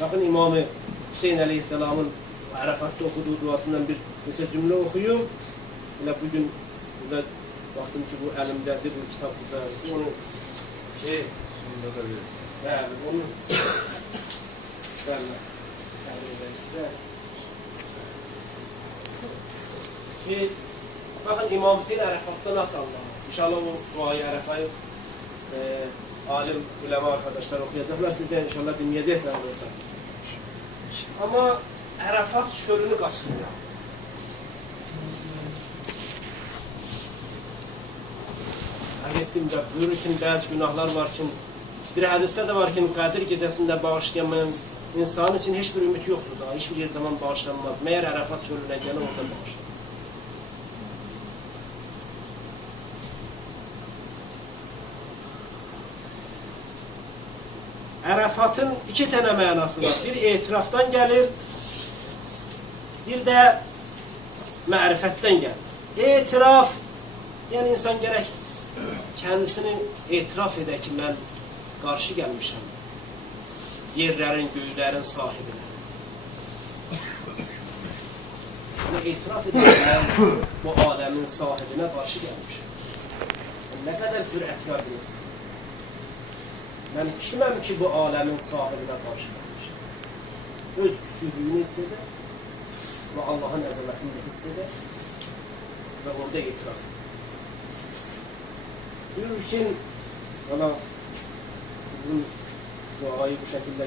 Bakın İmam-ı Hüseyin Aleyhisselam'ın Arafat'ta okuduğu duasından bir mesela cümle okuyayım. Yine bugün burada baktım ki bu elimdedir, bu kitap burada. Onu onu ki bakın İmam Hüseyin Arafat'ta nasıl anlamı? İnşallah o duayı Arafa'yı alim, ulema arkadaşlar okuyacaklar. Siz de inşallah dinleyeceksiniz orada. Ama Arafat çölünü kaçırıyor. Ettim de buyurur ki bazı günahlar var ki bir hadiste de var ki Kadir gecesinde bağışlayamayan insan için hiçbir ümit yoktur daha. Hiçbir zaman bağışlanmaz. Meğer Arafat çölüne gelen orada bağışlanır. Arafat'ın iki tane manası var. Bir itiraftan gelir, bir de marifetten gelir. İtiraf, yani insan gerek kendisini itiraf eder ki ben karşı gelmişim. Yerlerin, göğlerin sahibine. Yani itiraf eder ben bu alemin sahibine karşı gelmişim. Yani ne kadar cüretkar bir insan. Ben kimim ki bu alemin sahibine karşı gelmişim. Öz küçüklüğünü hisseder ve Allah'ın azametini de hisseder ve orada itiraf eder. Bunun için bana bu duayı bu şekilde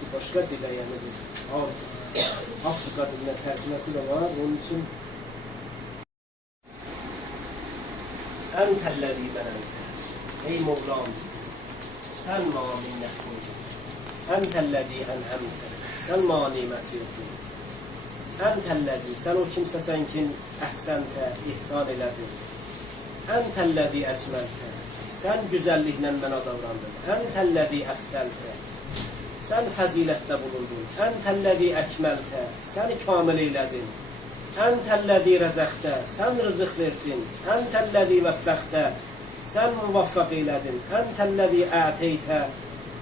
bir başka dile yani bir Afrika diline tercümesi de var. Onun için entellezî ben ente. Ey Mevlam, sen bana minnet koydun. Entellezî en'emte. Sen bana nimet verdin. Entellezî, sen o kimsesen ki ehsente, ihsan eledin. Entellezî esmelte. Sen güzellikle bana davrandın. Entellezî eftelte. Sen fazilette bulundun. Entellezî ekmelte. Sen kamil eyledin. Entellezî rezekte. Sen rızık verdin. Entellezî veffekte. Sen muvaffak eyledin. Entellezî a'teyte.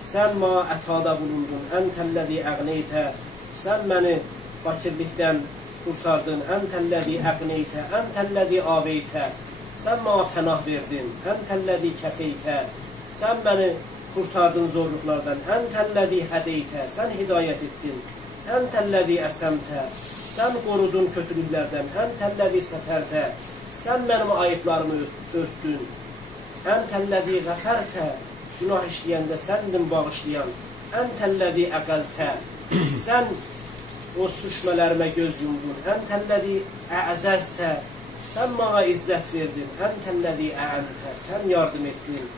Sen ma atada bulundun. Entellezî egneyte. Sen beni fakirlikten kurtardın. Entellezî egneyte. Entellezî aveyte. Sen bana pənah verdin. Entellezî kefeyte. Sen beni kurtardın zorluklardan. Entellezî hedeyte. Sen hidayet ettin. Entellezî esemte. Sen korudun kötülüklerden. Entellezî seterte. Sen benim ayıplarımı örttün. Entellezî gaferte. Günah işleyende sendin bağışlayan. Entellezî eqelte. Sen o suçmelerime göz yumdun. Entellezî e'azezte. Sen bana izzet verdin. Entellezî e'ente. Sen yardım ettin.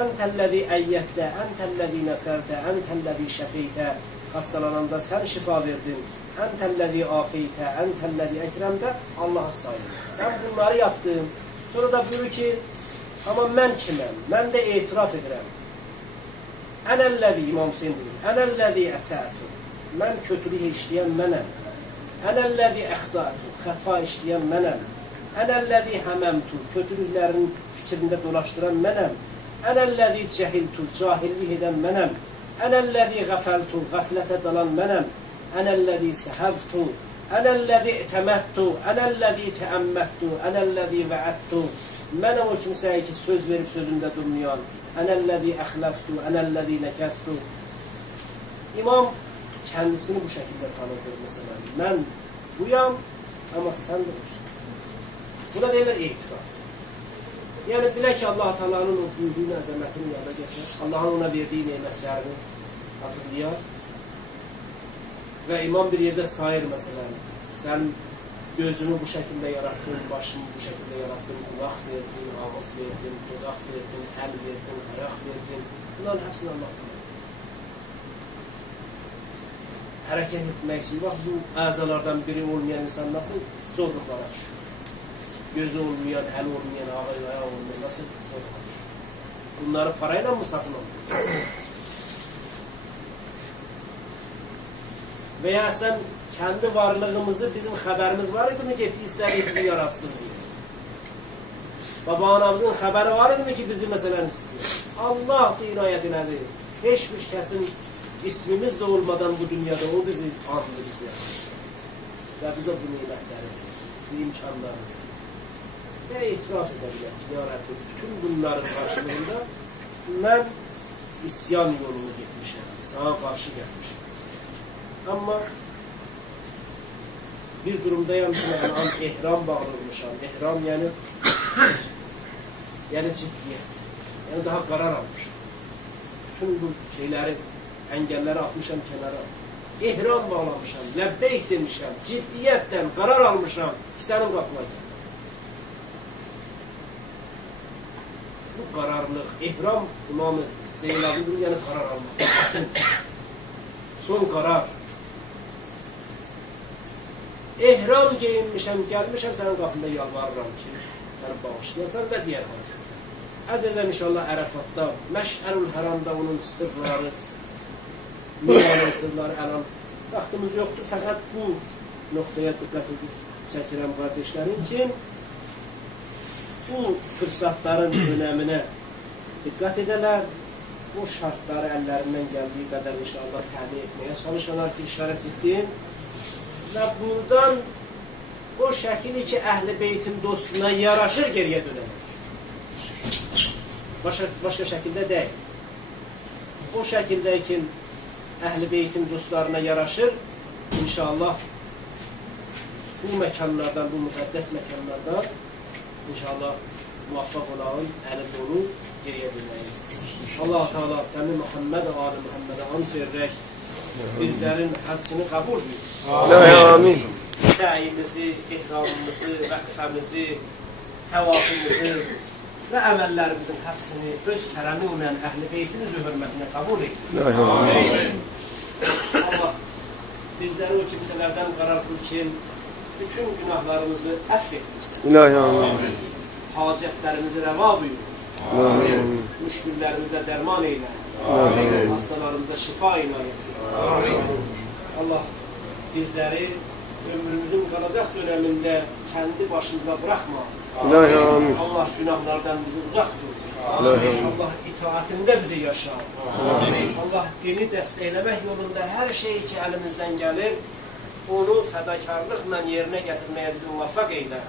Entellezî eyyette. Entellezî neserte. Entellezî şefeyte. Hastalananda sen şifa verdin. Entellezî afeyte. Entellezî ekremte. Allah'a sahip. Sen bunları yaptın. Sonra da buyuruyor ki ama ben kimim? Ben de itiraf ederim. Enellezî İmam Hüseyin buyuruyor. Enellezî esâtu. Ben kötülüğü işleyen menem. Enellezî ehtâtu. Hata işleyen menem. Enellezî hememtu. Kötülüklerin fikrinde dolaştıran menem. Enellezî cehiltu. Cahillik eden menem. Enellezî gafeltu. Gaflete dalan menem. Enellezî sehevtu. Enellezî itemettu. Enellezî teemmettu. Enellezî ve'ettu. Menem o kimseye ki söz verip sözünde durmayan. Enellezî ehleftu. Enellezî nekestu. İmam kendisini bu şekilde tanıtır mesela. Ben buyam ama sen de buna derler itiraf. Yani dile ki Allah-u Teala'nın o büyüklüğünü, azametini yana getirir. Allah'ın ona verdiği nimetlerini hatırlayar. Ve imam bir yerde sayır mesela. Sen gözümü bu şekilde yarattın, başımı bu şekilde yarattın, kulak verdin, ağız verdin, dudak verdin, el verdin, ayak verdin. Bunların hepsini Allah'tan. Hareket etmek için bak bu azalardan biri olmayan insan nasıl zorluklara düşüyor. Gözü olmayan, el olmayan, ayağı olmayan nasıl zorluklara düşüyor. Bunları parayla mı satın alıyor? Veya sen kendi varlığımızı, bizim haberimiz var idi mi gitti istedi bizi yaratsın diye. Baba anamızın haberi var idi mi ki bizi mesela istiyor. Allah inayetinedir. hiçbir kəsin ismimiz de olmadan bu dünyada o bizi andı bizə. Və bizə bu nimətləri, bu imkanları və itiraf edəcək ki, ya Rabbi, bütün bunların qarşılığında mən isyan yolunu getmişəm, sana qarşı gəlmişəm. Amma bir durumdayım ki, ehram bağlanmışam. Ehram yəni ciddiyət. Yəni daha qarar almışam. Bütün bu şeyləri, əngəlləri atmışam kənara. Ehram bağlamışam, ləbbeyk demişəm, ciddiyyətdən qarar almışam ki, sənin qapına gəl. Bu qararlıq, ehram İmam-ı Zeynəbin yəni qarar almaq. Son qarar. Ehram geyinmişəm, gəlmişəm sənin qapında yalvarıram ki, məni bağışlayasan və digər hacətlər. Əzəldən inşallah Ərəfatda, Məş'ərül Həramda onun sırları, Miranın sırları əlan. Vaxtımız yoxdur, fəqət bu nöqtəyə diqqət edib çəkirəm qardeşlərim ki, bu fırsatların önəminə diqqət edələr, bu şartları əllərindən gəldiyi qədər inşallah təmin etməyə çalışanlar ki, işarət etdim. Və buradan o şəkili ki, Əhl-i Beytin dostuna yaraşır geriyə dönəmək. Başqa şəkildə deyil. O şəkildə ki, Əhl-i Beytin dostlarına yaraşır, inşallah bu məkanlardan, bu müqəddəs məkanlardan inşallah muvaffaq olan əli dolu geriyə dönəyin. Allah-u Teala səni Muhammed, Ali Muhammedə ant verərək bizlərin həccini qəbul edir. Amin. Səyimizi, ihramımızı, vəqfəmizi, təvafımızı və əməllərimizin həbsini öz kərəmi ilə Əhl-i Beytin hörmətinə qəbul edir. Allah bizləri o kimsələrdən qarar qıl ki, bütün günahlarımızı əff etmirsən. Hacətlərimizi rəva buyur. Müşküllərimizə dərman eylə. Hastalarımıza şifa inayət eyle. Allah bizləri ömrümüzün qalacaq dönəmində kəndi başımıza bıraxma. Allah günahlardan bizi uzaq dur. Allah itaatində bizi yaşa. Allah dini dəstəkləmək yolunda hər şey ki əlimizdən gəlir, onu fədakarlıqla yerinə gətirməyə bizi muvaffaq eylə.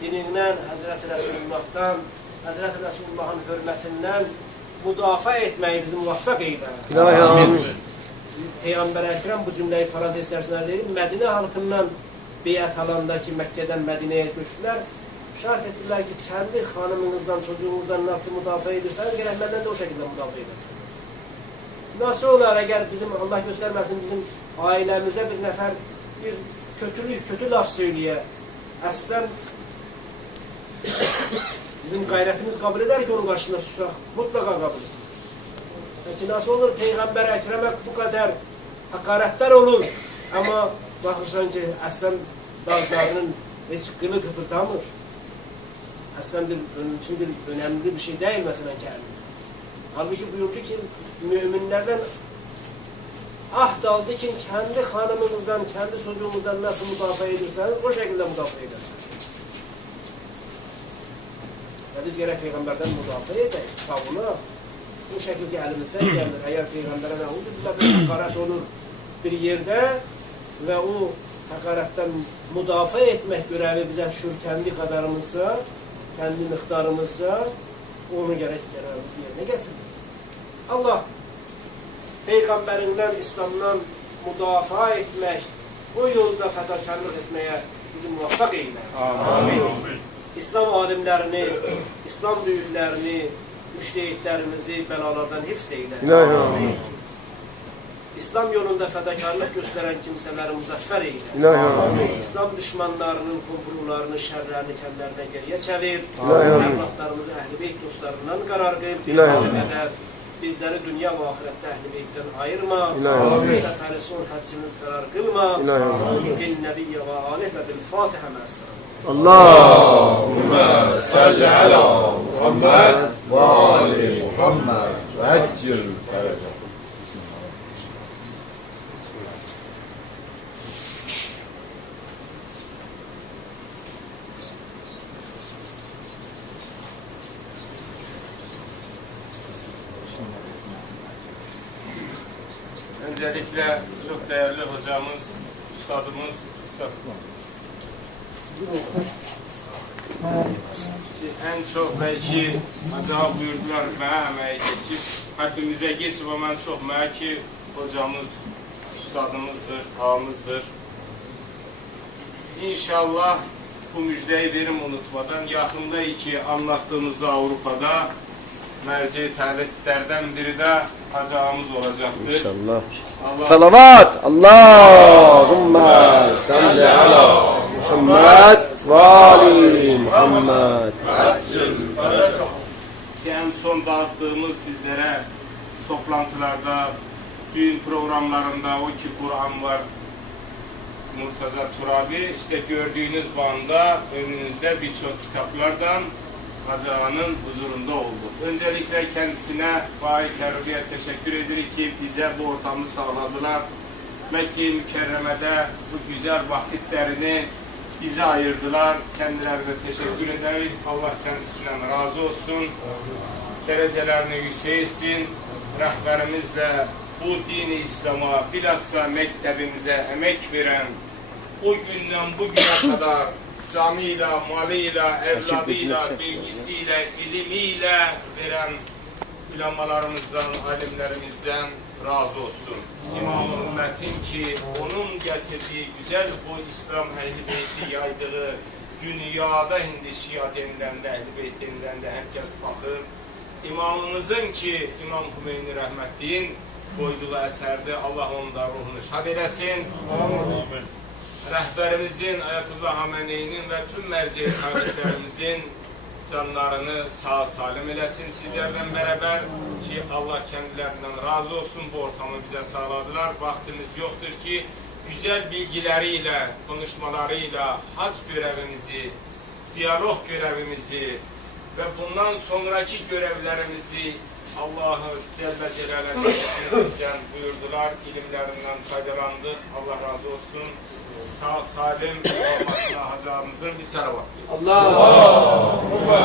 Dinindən, Həzrət-i Rəsulullah'dan, Həzrət-i Rəsulullah'ın hörmətindən müdafiə etməyi bizi muvaffaq eylə. Peyğəmbər Əkrəm bu cümləyi parantez içərisində deyir, Mədinə halkından beyət alanda ki, Məkkədən Mədinəyə köçdülər, şart etdilər ki, kəndi xanımınızdan, çocuğunuzdan nasıl müdafiə edirsiniz, gərək məndən də o şəkildə müdafiə edirsiniz. Nasıl olar, əgər bizim, Allah göstərməsin, bizim ailəmizə bir nəfər bir kötü laf söyləyə, əslən bizim qayrətimiz qəbul edər ki, onun qarşısında susaq, mutlaka qəbul ederiz. Peki nasıl olur? Peyğəmbər Əkrəmə bu qədər həqarətlər olur. Amma baxırsan ki, əslən dazlarının heç qılı qıpırtamır. Əslən onun üçün bir önəmli bir şey deyil, məsələn, kəlim. Halbuki buyurdu ki, müminlərdən ahd aldı ki, kendi hanımınızdan, kendi çocuğunuzdan nasıl müdafiə edirseniz, o şekilde müdafiə edersiniz. Ve biz gerek Peygamberden müdafiə edək, savunaq. Bu şekilde elimizden gelir. Eğer Peygamber'e bir hakaret olur bir yerde ve o hakaretten müdafiə etmek görevi bize şu kendi kadarımızsa, kendi miktarımızsa onu gerek görevimizi yerine getirir. Allah Peygamberinden, İslam'dan müdafaa etmek, o yolda fedakarlık etmeye bizi muvaffak eyle. Amin. İslam alimlerini, İslam büyüklerini, müştehitlerimizi belalardan hifz eyle. Amin. İslam yolunda fedakarlık gösteren kimseleri muzaffer eyle. Amin. İslam düşmanlarının kumrularını, şerlerini kendilerine geriye çevir. Evlatlarımızı Ehl-i Beyt dostlarından karar kıl. Bizleri dünya ve ahirette Ehl-i Beyt'ten ayırma. Bu seferi son haccımız karar kılma. Bin nebiyye ve aleyh ve bil Fatiha me'as-selam. Allahümme salli ala Muhammed ve ali Muhammed ve eccil ferece. Öncelikle çok değerli hocamız, üstadımız en çok belki acaba buyurdular emeğe geçip kalbimize geçip ama en çok belki hocamız, üstadımızdır, ağamızdır. İnşallah bu müjdeyi verim unutmadan yakında iki anlattığımızda Avrupa'da merci terletlerden biri de Hacı ağamız olacaktır. İnşallah. Allah Salavat. Allahümme salli ala Muhammed ve ali Muhammed. en son dağıttığımız sizlere toplantılarda, düğün programlarında o ki Kur'an var, Murtaza Turabi, işte gördüğünüz banda önünüzde birçok kitaplardan Hacı Ağa'nın huzurunda oldu. Öncelikle kendisine Fahri Kerbi'ye teşekkür ederim ki bize bu ortamı sağladılar. Mekke-i Mükerreme'de bu güzel vakitlerini bize ayırdılar. Kendilerine teşekkür ederim. Allah kendisinden razı olsun. Derecelerini yükselsin. Rehberimizle bu dini İslam'a, bilhassa mektebimize emek veren, o günden bugüne kadar canıyla, malıyla, evladıyla, bilgisiyle, ilimiyle veren ulemalarımızdan, alimlerimizden razı olsun. İmam-ı Ümmet'in ki onun getirdiği güzel bu İslam Ehl-i Beyti yaydığı dünyada hindi Şia denilen de, Ehl-i Beyt denilen de herkes bakır. İmamımızın ki İmam Hümeyni Rahmetli'nin koyduğu eserde Allah onun da ruhunu şad eylesin. Amin. Rehberimizin, Ayetullah Hamene'nin ve tüm merci kardeşlerimizin canlarını sağ salim eylesin sizlerden beraber ki Allah kendilerinden razı olsun, bu ortamı bize sağladılar. Vaktimiz yoktur ki güzel bilgileriyle, konuşmalarıyla hac görevimizi, diyalog görevimizi ve bundan sonraki görevlerimizi Allah-u Celle Celaluhu bizden buyurdular. İlimlerinden faydalandık. Allah razı olsun. Sağ salim olmasına Hacı bir salavat. Allahümme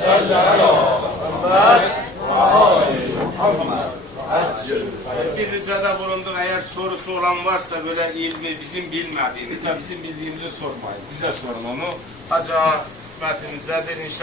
salli ala Muhammed ve ali Muhammed. Bir ricada bulunduk. Eğer sorusu olan varsa böyle ilmi bizim bilmediğimiz, bizim bildiğimizi sormayın. Bize sorun onu. Hacı metnimizedir inşallah.